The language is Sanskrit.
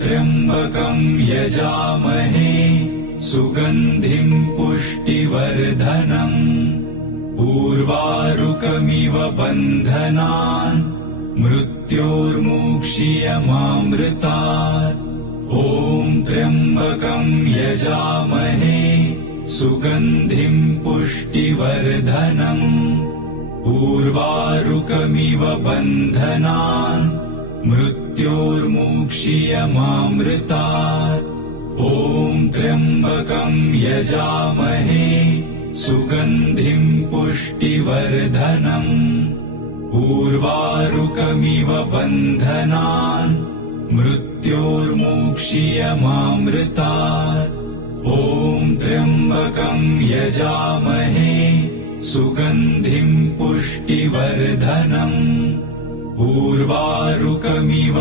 त्र्यम्बकं यजामहे सुगन्धिं पुष्टिवर्धनम् उर्वारुकमिव बन्धनान् मृत्योर्मुक्षीयमामृतात् ॐ त्र्यम्बकं यजामहे सुगन्धिं पुष्टिवर्धनम् उर्वारुकमिव बन्धनान् मृत्योर्मुक्षीयमामृतात् ॐ त्र्यम्बकं यजामहे सुगन्धिं पुष्टिवर्धनम् उर्वारुकमिव बन्धनान् मृत्योर्मुक्षीयमामृतात् ॐ त्र्यम्बकं यजामहे सुगन्धिं पुष्टिवर्धनम् उर्वारुकमिव